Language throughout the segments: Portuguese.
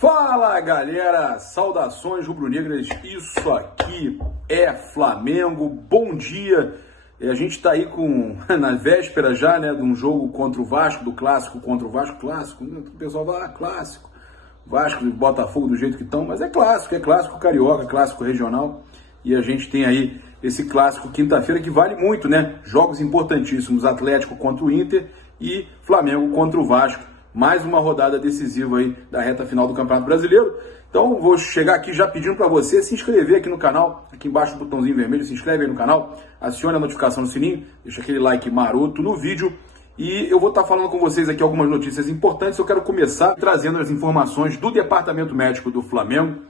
Fala galera, saudações rubro-negras, isso aqui é Flamengo, bom dia. A gente está aí na véspera já, né, de um jogo contra o Vasco, do clássico contra o Vasco, clássico, o pessoal vai clássico, Vasco e Botafogo do jeito que estão, mas é clássico carioca, clássico regional, e a gente tem aí esse clássico quinta-feira que vale muito, né, jogos importantíssimos, Atlético contra o Inter e Flamengo contra o Vasco. Mais uma rodada decisiva aí da reta final do Campeonato Brasileiro. Então vou chegar aqui já pedindo para você se inscrever aqui no canal, aqui embaixo do botãozinho vermelho, se inscreve aí no canal, acione a notificação no sininho, deixa aquele like maroto no vídeo e eu vou estar falando com vocês aqui algumas notícias importantes. Eu quero começar trazendo as informações do Departamento Médico do Flamengo.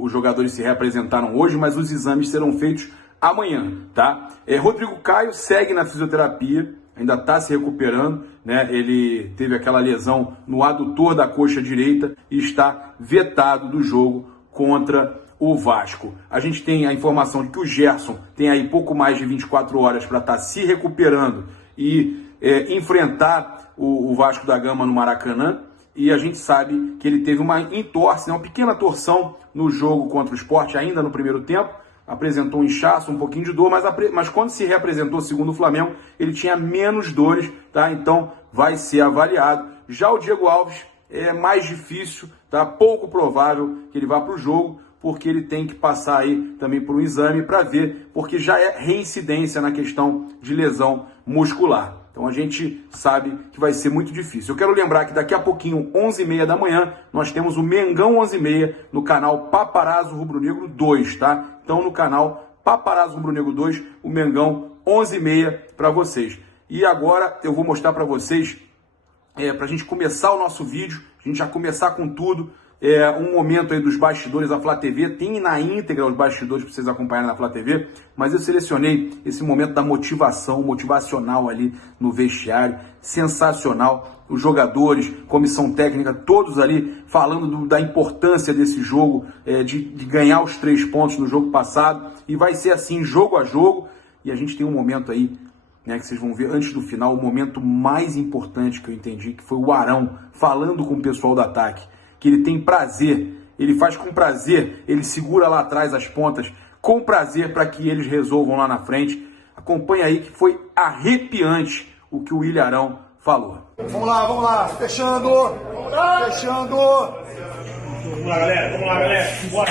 Os jogadores se reapresentaram hoje, mas os exames serão feitos amanhã, tá? Rodrigo Caio segue na fisioterapia, ainda está se recuperando, né? Ele teve aquela lesão no adutor da coxa direita e está vetado do jogo contra o Vasco. A gente tem a informação de que o Gerson tem aí pouco mais de 24 horas para estar se recuperando e enfrentar o Vasco da Gama no Maracanã. E a gente sabe que ele teve uma entorse, né? Uma pequena torção no jogo contra o Sport ainda no primeiro tempo. Apresentou um inchaço, um pouquinho de dor, mas quando se reapresentou, segundo o Flamengo, ele tinha menos dores, tá? Então vai ser avaliado. Já o Diego Alves é mais difícil, tá? Pouco provável que ele vá para o jogo, porque ele tem que passar aí também por um exame para ver, porque já é reincidência na questão de lesão muscular. Então a gente sabe que vai ser muito difícil. Eu quero lembrar que daqui a pouquinho, 11h30 da manhã, nós temos o Mengão 11h30 no canal Paparazzo Rubro Negro 2, tá? Então no canal Paparazzo Rubro Negro 2, o Mengão 11h30 para vocês. E agora eu vou mostrar para vocês, para a gente começar o nosso vídeo, a gente já começar com tudo, um momento aí dos bastidores da Flá TV, tem na íntegra os bastidores para vocês acompanharem na Flá TV, mas eu selecionei esse momento da motivacional ali no vestiário, sensacional, os jogadores, comissão técnica, todos ali falando da importância desse jogo, de ganhar os 3 pontos no jogo passado, e vai ser assim, jogo a jogo, e a gente tem um momento aí, né, que vocês vão ver antes do final, o momento mais importante que eu entendi, que foi o Arão falando com o pessoal do ataque, que ele tem prazer, ele faz com prazer, ele segura lá atrás as pontas, com prazer para que eles resolvam lá na frente. Acompanha aí que foi arrepiante o que o Willian Arão falou. Vamos lá, fechando. Vamos lá, galera, bora.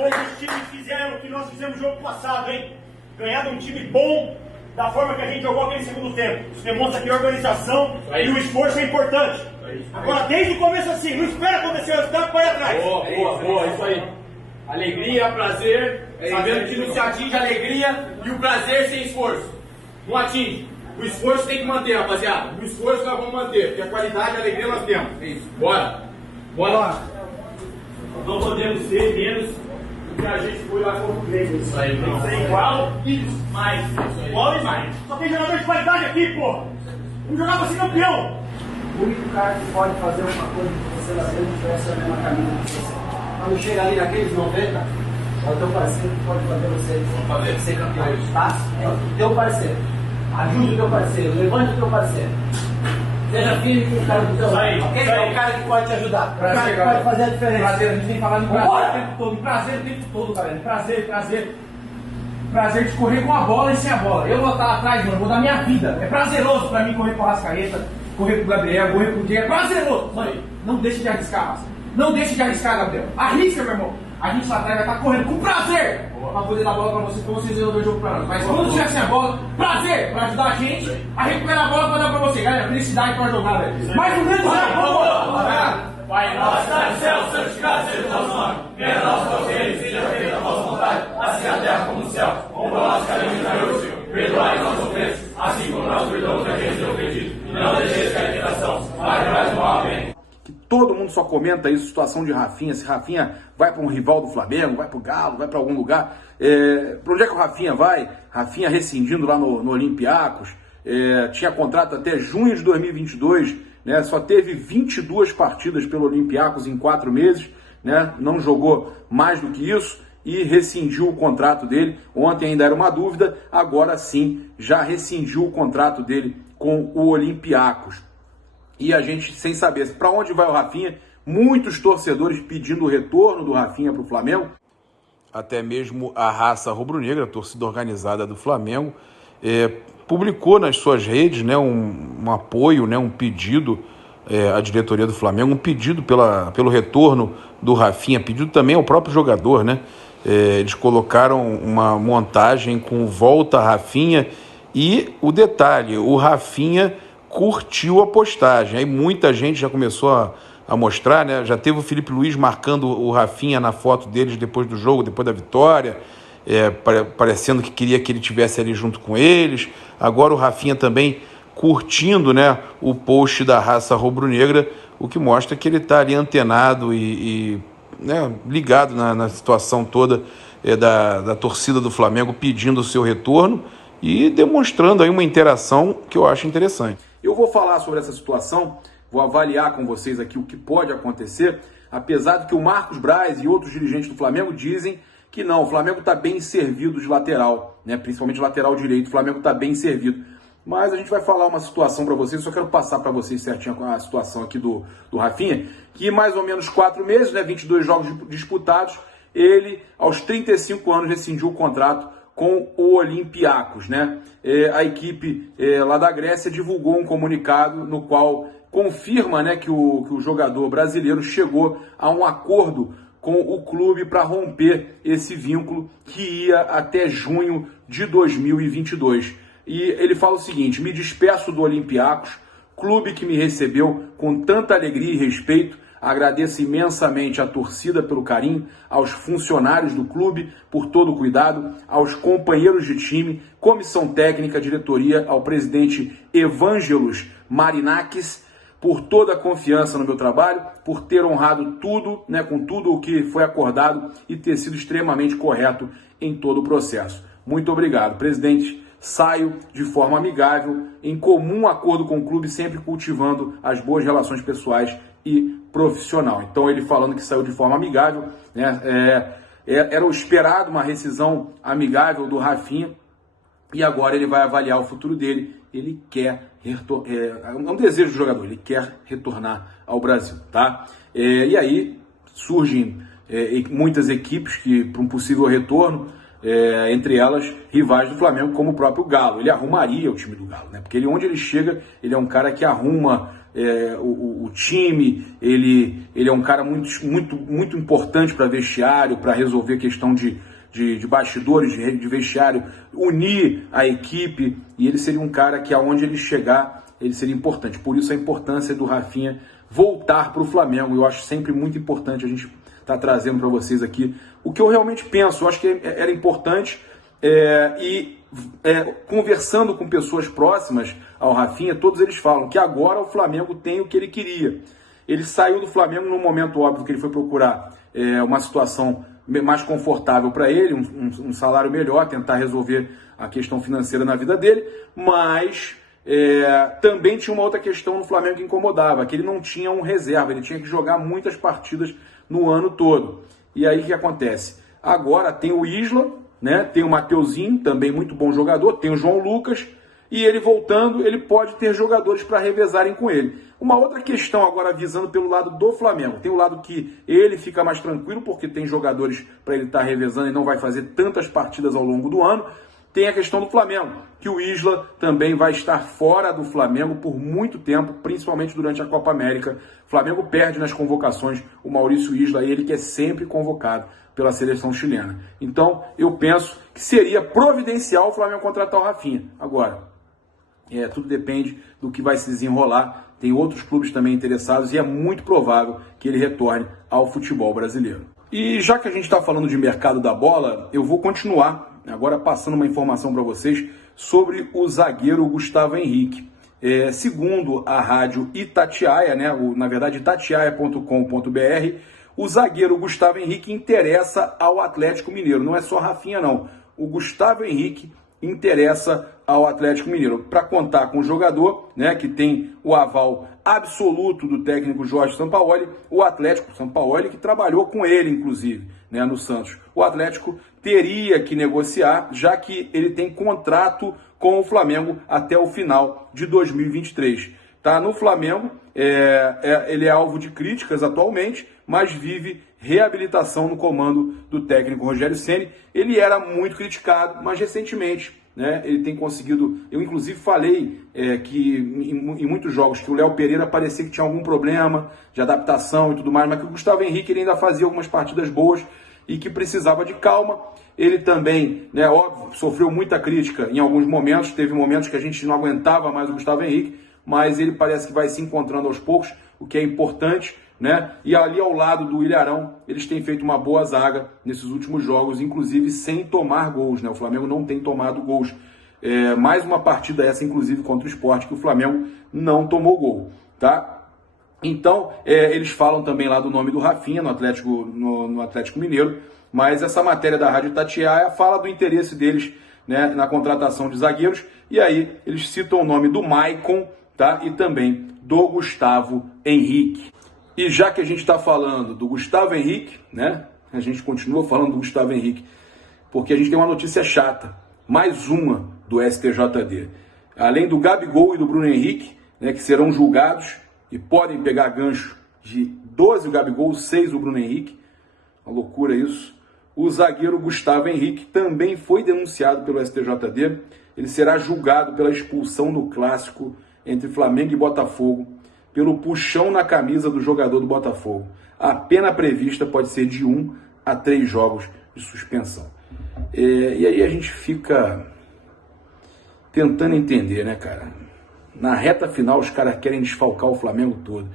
Hoje os times fizeram o que nós fizemos no jogo passado, hein? Ganhar de um time bom, da forma que a gente jogou aquele segundo tempo. Isso demonstra que a organização e o esforço é importante. Agora, desde o começo assim, não espera acontecer o resultado para ir atrás. Boa, isso aí. Alegria, prazer, sabendo que não se atinge a alegria e o prazer sem esforço. Não atinge. O esforço tem que manter, rapaziada. O esforço nós vamos manter, porque a qualidade e a alegria nós temos. É isso. Bora. Não podemos ser menos que a gente foi lá contra o Grêmio. Isso aí, tem que ser igual e mais. Igual e mais. Só tem jogador de qualidade aqui, pô. Vamos jogar pra ser campeão. O único cara que pode fazer uma coisa que você vai fazer é essa mesma camisa que você. Quando chega ali naqueles 90, é o teu parceiro que pode fazer você ser campeão. Tá? É o teu parceiro. Ajude o teu parceiro, levante o teu parceiro. Seja firme com o cara do teu lado. Aquele é o cara que pode te ajudar. O cara que pode fazer a diferença. Prazer, a gente vem falando em prazer o tempo todo. Prazer o tempo todo, galera. Prazer de correr com a bola e sem a bola. Eu vou estar atrás, mano, vou dar minha vida. É prazeroso pra mim correr com o Arrascaeta, correr com o Gabriel, correr com o Diego. É prazeroso. Mano, não deixe de arriscar, Márcio. Não deixe de arriscar, Gabriel. Arrisca, meu irmão. A gente lá atrás vai estar correndo com prazer pra poder dar a bola pra vocês resolver o jogo pra nós. Mas quando tiver sem a bola, prazer pra ajudar a gente a recuperar a bola pra dar pra vocês. Galera, felicidade pra jogar, velho. Mais ou menos já. Pai nosso, está no céu, santificado seja o nosso nome. Venha a nossa consciência, seja feita a vossa vontade, assim na terra como no céu. O nosso caminho está no Senhor. Perdoai nossas ofensas, assim como nós perdoamos a quem nos ofendido. E não deixeis cair em tentação, mas livrai-nos do mal. Amém. Todo mundo só comenta isso, situação de Rafinha, se Rafinha vai para um rival do Flamengo, vai para o Galo, vai para algum lugar. Para onde é que o Rafinha vai? Rafinha rescindindo lá no Olympiacos, tinha contrato até junho de 2022, né? Só teve 22 partidas pelo Olympiacos em 4 meses, né? Não jogou mais do que isso e rescindiu o contrato dele. Ontem ainda era uma dúvida, agora sim já rescindiu o contrato dele com o Olympiacos. e a gente sem saber para onde vai o Rafinha, muitos torcedores pedindo o retorno do Rafinha para o Flamengo. Até mesmo a raça rubro-negra, a torcida organizada do Flamengo, publicou nas suas redes, né, um apoio, né, um pedido à diretoria do Flamengo, um pedido pelo retorno do Rafinha, pedido também ao próprio jogador, né? Eles colocaram uma montagem com volta Rafinha e o detalhe, o Rafinha curtiu a postagem. Aí muita gente já começou a mostrar, né? Já teve o Felipe Luiz marcando o Rafinha na foto deles depois do jogo, depois da vitória, parecendo que queria que ele estivesse ali junto com eles. Agora o Rafinha também curtindo, né, o post da raça rubro-negra, o que mostra que ele está ali antenado e né, ligado na situação toda da torcida do Flamengo pedindo o seu retorno e demonstrando aí uma interação que eu acho interessante. Eu vou falar sobre essa situação, vou avaliar com vocês aqui o que pode acontecer, apesar de que o Marcos Braz e outros dirigentes do Flamengo dizem que não, o Flamengo está bem servido de lateral, né, principalmente lateral direito, o Flamengo está bem servido. Mas a gente vai falar uma situação para vocês, só quero passar para vocês certinho a situação aqui do Rafinha, que mais ou menos 4 meses, né, 22 jogos disputados, ele aos 35 anos rescindiu o contrato com o Olympiacos, né? A equipe lá da Grécia divulgou um comunicado no qual confirma, né, que o jogador brasileiro chegou a um acordo com o clube para romper esse vínculo que ia até junho de 2022. E ele fala o seguinte: me despeço do Olympiacos, clube que me recebeu com tanta alegria e respeito. Agradeço imensamente à torcida pelo carinho, aos funcionários do clube por todo o cuidado, aos companheiros de time, comissão técnica, diretoria, ao presidente Evangelos Marinakis, por toda a confiança no meu trabalho, por ter honrado tudo, né, com tudo o que foi acordado e ter sido extremamente correto em todo o processo. Muito obrigado, presidente. Saio de forma amigável, em comum acordo com o clube, sempre cultivando as boas relações pessoais e profissional. Então ele falando que saiu de forma amigável, né? Era o esperado uma rescisão amigável do Rafinha e agora ele vai avaliar o futuro dele. Ele quer é um desejo do jogador, ele quer retornar ao Brasil, tá? E aí surgem muitas equipes que para um possível retorno, entre elas rivais do Flamengo, como o próprio Galo. Ele arrumaria o time do Galo, né? Porque onde ele chega, ele é um cara que arruma o time, ele é um cara muito importante para vestiário, para resolver questão de bastidores, de vestiário, unir a equipe, e ele seria um cara que aonde ele chegar, ele seria importante. Por isso a importância do Rafinha voltar para o Flamengo. Eu acho sempre muito importante a gente estar trazendo para vocês aqui o que eu realmente penso. Eu acho que era importante conversando com pessoas próximas ao Rafinha, todos eles falam que agora o Flamengo tem o que ele queria. Ele saiu do Flamengo num momento óbvio que ele foi procurar uma situação mais confortável para ele, um salário melhor, tentar resolver a questão financeira na vida dele, mas também tinha uma outra questão no Flamengo que incomodava, que ele não tinha um reserva, ele tinha que jogar muitas partidas no ano todo. E aí o que acontece? Agora tem o Isla, né? Tem o Mateuzinho, também muito bom jogador, tem o João Lucas, e ele voltando, ele pode ter jogadores para revezarem com ele. Uma outra questão agora visando pelo lado do Flamengo, tem o lado que ele fica mais tranquilo, porque tem jogadores para ele estar revezando e não vai fazer tantas partidas ao longo do ano. Tem a questão do Flamengo, que o Isla também vai estar fora do Flamengo por muito tempo, principalmente durante a Copa América. O Flamengo perde nas convocações o Maurício Isla, ele que é sempre convocado pela seleção chilena. Então, eu penso que seria providencial o Flamengo contratar o Rafinha. Agora, tudo depende do que vai se desenrolar. Tem outros clubes também interessados e é muito provável que ele retorne ao futebol brasileiro. E já que a gente está falando de mercado da bola, eu vou continuar agora passando uma informação para vocês sobre o zagueiro Gustavo Henrique. Segundo a rádio Itatiaia, né, na verdade itatiaia.com.br, o zagueiro Gustavo Henrique interessa ao Atlético Mineiro. Não é só Rafinha, não. O Gustavo Henrique interessa ao Atlético Mineiro para contar com o jogador, né, que tem o aval absoluto do técnico Jorge Sampaoli, o Atlético Sampaoli que trabalhou com ele, inclusive, né, no Santos. O Atlético teria que negociar, já que ele tem contrato com o Flamengo até o final de 2023. tá? No Flamengo, ele é alvo de críticas atualmente, mas vive reabilitação no comando do técnico Rogério Ceni. Ele era muito criticado, mas recentemente, né, ele tem conseguido... Eu, inclusive, falei que em muitos jogos que o Léo Pereira parecia que tinha algum problema de adaptação e tudo mais, mas que o Gustavo Henrique ele ainda fazia algumas partidas boas e que precisava de calma. Ele também, né, óbvio, sofreu muita crítica em alguns momentos. Teve momentos que a gente não aguentava mais o Gustavo Henrique, mas ele parece que vai se encontrando aos poucos, o que é importante, né? E ali ao lado do Ilharão, eles têm feito uma boa zaga nesses últimos jogos, inclusive sem tomar gols, né? O Flamengo não tem tomado gols. Mais uma partida essa, inclusive, contra o Sport, que o Flamengo não tomou gol, tá? Então, eles falam também lá do nome do Rafinha no Atlético Mineiro, mas essa matéria da Rádio Itatiaia fala do interesse deles, né, na contratação de zagueiros, e aí eles citam o nome do Maicon, tá? E também do Gustavo Henrique. E já que a gente está falando do Gustavo Henrique, né? A gente continua falando do Gustavo Henrique, porque a gente tem uma notícia chata, mais uma do STJD. Além do Gabigol e do Bruno Henrique, né, que serão julgados e podem pegar gancho de 12 o Gabigol, 6 o Bruno Henrique, uma loucura isso. O zagueiro Gustavo Henrique também foi denunciado pelo STJD. Ele será julgado pela expulsão no clássico entre Flamengo e Botafogo, pelo puxão na camisa do jogador do Botafogo. A pena prevista pode ser de 1 a 3 jogos de suspensão. E aí a gente fica tentando entender, né, cara? Na reta final os caras querem desfalcar o Flamengo todo.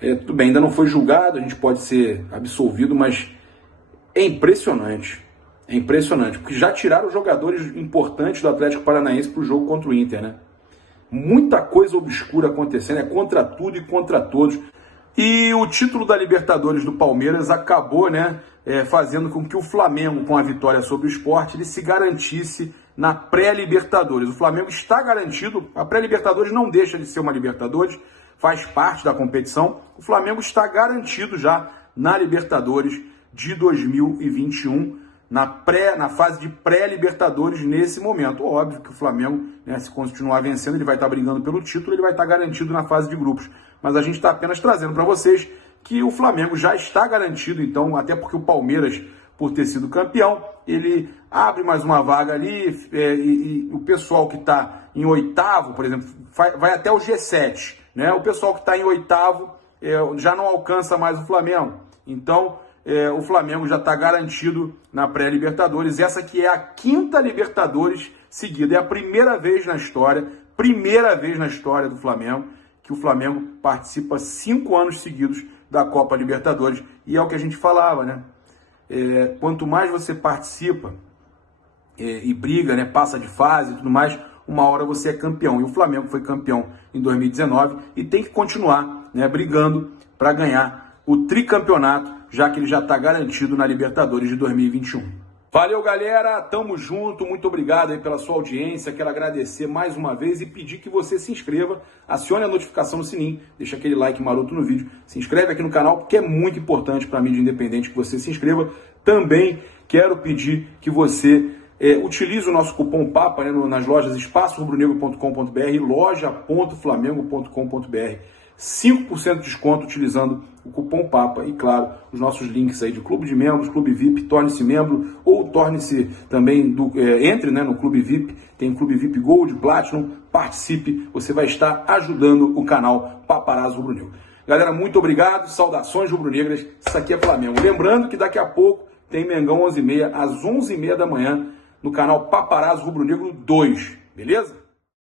Tudo bem, ainda não foi julgado, a gente pode ser absolvido, mas é impressionante. É impressionante, porque já tiraram jogadores importantes do Atlético Paranaense para o jogo contra o Inter, né? Muita coisa obscura acontecendo, é contra tudo e contra todos. E o título da Libertadores do Palmeiras acabou, né, fazendo com que o Flamengo, com a vitória sobre o Sport, ele se garantisse na pré-Libertadores. O Flamengo está garantido, a pré-Libertadores não deixa de ser uma Libertadores, faz parte da competição. O Flamengo está garantido já na Libertadores de 2021, na fase de pré-Libertadores nesse momento. Óbvio que o Flamengo, né, se continuar vencendo, ele vai estar brigando pelo título, ele vai estar garantido na fase de grupos. Mas a gente está apenas trazendo para vocês que o Flamengo já está garantido, então, até porque o Palmeiras, por ter sido campeão, ele abre mais uma vaga ali, e o pessoal que está em oitavo, por exemplo, vai até o G7, né? O pessoal que está em oitavo já não alcança mais o Flamengo. Então, o Flamengo já está garantido na pré-Libertadores. Essa que é a 5ª Libertadores seguida. É a primeira vez na história do Flamengo, que o Flamengo participa 5 anos seguidos da Copa Libertadores. E é o que a gente falava, né? Quanto mais você participa e briga, né, passa de fase e tudo mais, uma hora você é campeão. E o Flamengo foi campeão em 2019 e tem que continuar, né, brigando para ganhar o tricampeonato, já que ele já está garantido na Libertadores de 2021. Valeu, galera, tamo junto, muito obrigado aí pela sua audiência, quero agradecer mais uma vez e pedir que você se inscreva, acione a notificação no sininho, deixa aquele like maroto no vídeo, se inscreve aqui no canal, porque é muito importante para a mídia independente que você se inscreva. Também quero pedir que você utilize o nosso cupom PAPA, né, nas lojas espaçorubronegro.com.br, loja.flamengo.com.br, 5% de desconto utilizando o cupom PAPA e, claro, os nossos links aí de Clube de Membros, Clube VIP, torne-se membro ou torne-se também, entre, né, no Clube VIP, tem Clube VIP Gold, Platinum, participe, você vai estar ajudando o canal Paparazzo Rubro Negro. Galera, muito obrigado, saudações rubro-negras, isso aqui é Flamengo. Lembrando que daqui a pouco tem Mengão 11h30, às 11h30 da manhã, no canal Paparazzo Rubro Negro 2, beleza?